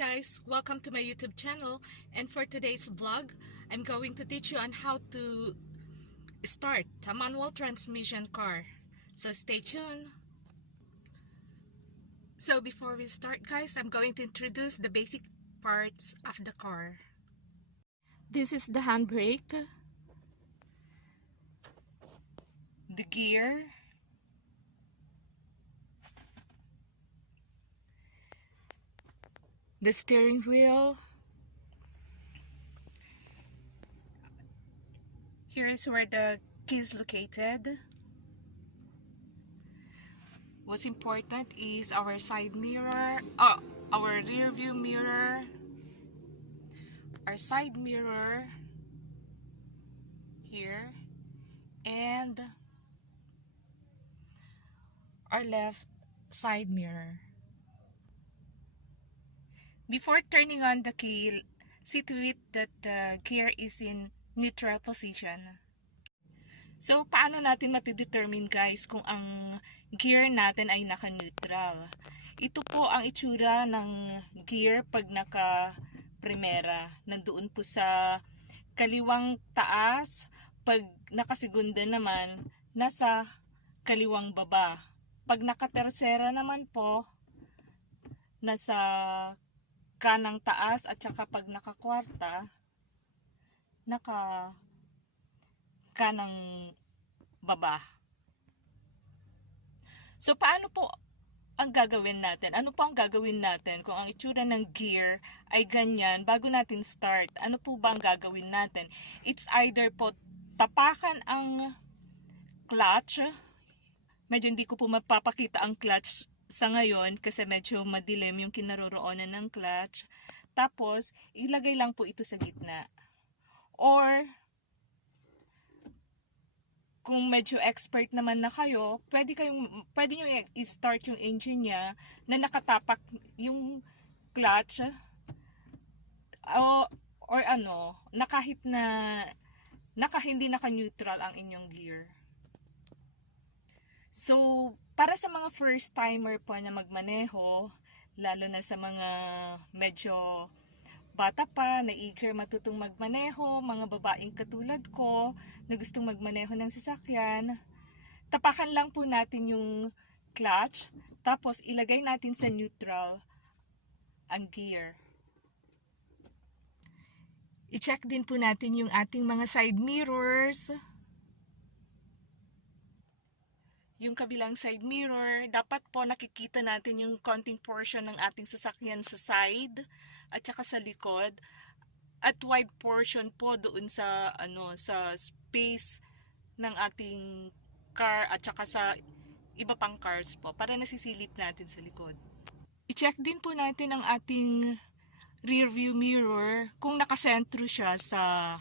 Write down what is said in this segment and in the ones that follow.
guys, welcome to my YouTube channel, and for today's vlog, I'm going to teach you on how to start a manual transmission car. So stay tuned. So before we start guys, I'm going to introduce the basic parts of the car. This is the handbrake, the gear, the steering wheel. Here is where the key is located. What's important is our side mirror, our rear view mirror, our side mirror here, and our left side mirror. Before turning on the key, see to it that the gear is in neutral position. So, paano natin matidetermine guys kung ang gear natin ay naka-neutral? Ito po ang itsura ng gear pag naka-primera. Nandoon po sa kaliwang taas, pag naka-segunda naman, nasa kaliwang baba. Pag naka-tersera naman po, nasa kanang taas, at saka pag naka-kwarta, naka kanang baba. So, paano po ang gagawin natin? Ano po ang gagawin natin kung ang itsura ng gear ay ganyan bago natin start? Ano po ba ang gagawin natin? It's either po tapakan ang clutch. Medyo hindi ko po mapapakita ang clutch sa ngayon kasi medyo madilim yung kinaroroonan ng clutch. Tapos, ilagay lang po ito sa gitna. Or, kung medyo expert naman na kayo, pwede nyo i-start yung engine niya na nakatapak yung clutch or ano, na kahit na hindi naka-neutral ang inyong gear. So, para sa mga first timer po na magmaneho, lalo na sa mga medyo bata pa, na eager matutong magmaneho, mga babaeng katulad ko, na gustong magmaneho ng sasakyan, tapakan lang po natin yung clutch, tapos ilagay natin sa neutral ang gear. I-check din po natin yung ating mga side mirrors. Yung kabilang side mirror, dapat po nakikita natin yung konting portion ng ating sasakyan sa side at saka sa likod, at wide portion po doon sa sa space ng ating car at saka sa iba pang cars po para nasisilip natin sa likod. I-check din po natin ang ating rear view mirror kung nakasentro siya sa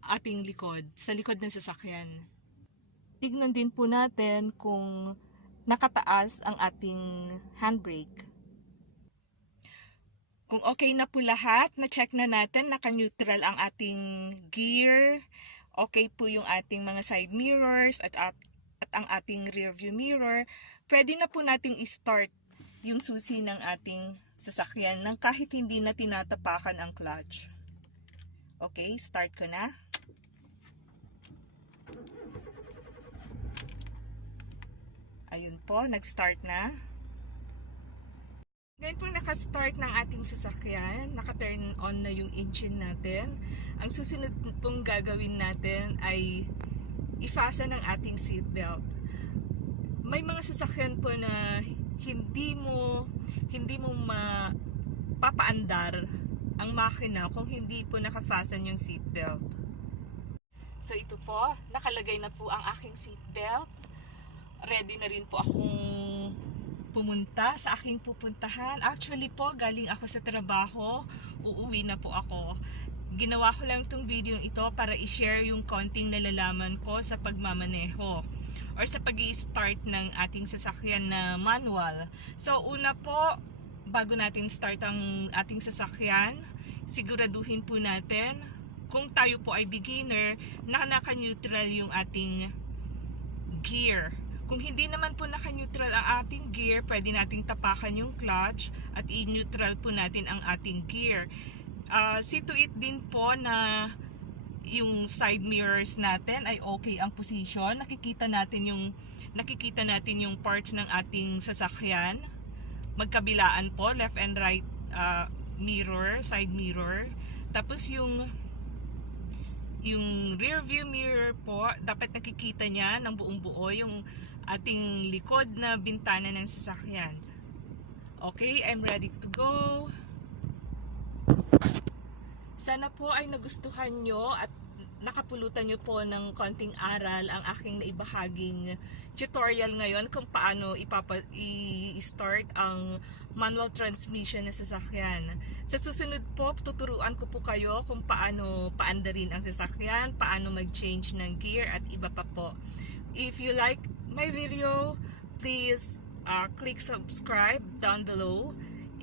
ating likod, sa likod ng sasakyan. Tignan din po natin kung nakataas ang ating handbrake. Kung okay na po lahat, na-check na natin, naka-neutral ang ating gear, okay po yung ating mga side mirrors at ang ating rear view mirror, pwede na po nating i-start yung susi ng ating sasakyan nang kahit hindi na tinatapakan ang clutch. Okay, start ko na. Ayun po, nag-start na. Ngayon po naka-start ng ating sasakyan, naka-turn on na yung engine natin. Ang susunod pong gagawin natin ay i-fasten ang ating seatbelt. May mga sasakyan po na hindi mo mapapaandar ang makina kung hindi po naka-fasten yung seatbelt. So ito po, nakalagay na po ang aking seatbelt. Ready na rin po akong pumunta sa aking pupuntahan. Actually po, galing ako sa trabaho, uuwi na po ako. Ginawa ko lang itong video ito para i-share yung konting nalalaman ko sa pagmamaneho or sa pag-i-start ng ating sasakyan na manual. So una po, bago natin start ang ating sasakyan, siguraduhin po natin kung tayo po ay beginner na naka-neutral yung ating gear. Kung hindi naman po naka-neutral ang ating gear, pwede nating tapakan yung clutch at i-neutral po natin ang ating gear. See to it din po na yung side mirrors natin ay okay ang position. Nakikita natin yung parts ng ating sasakyan. Magkabilaan po, left and right mirror, side mirror. Tapos yung rear view mirror po, dapat nakikita niya ng buong buo yung ating likod na bintana ng sasakyan. Okay, I'm ready to go. Sana po ay nagustuhan nyo at nakapulutan nyo po ng konting aral ang aking naibahaging tutorial ngayon kung paano i-start ang manual transmission na sasakyan. Sa susunod po, tuturuan ko po kayo kung paano paandarin ang sasakyan, paano mag-change ng gear at iba pa po. If you like my video, please click subscribe down below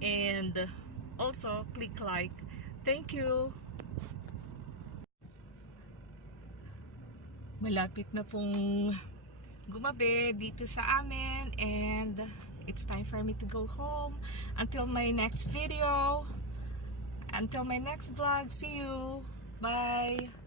and also click like. Thank you! Malapit na pong gumabi dito sa amin and it's time for me to go home. Until my next video, until my next vlog, see you! Bye!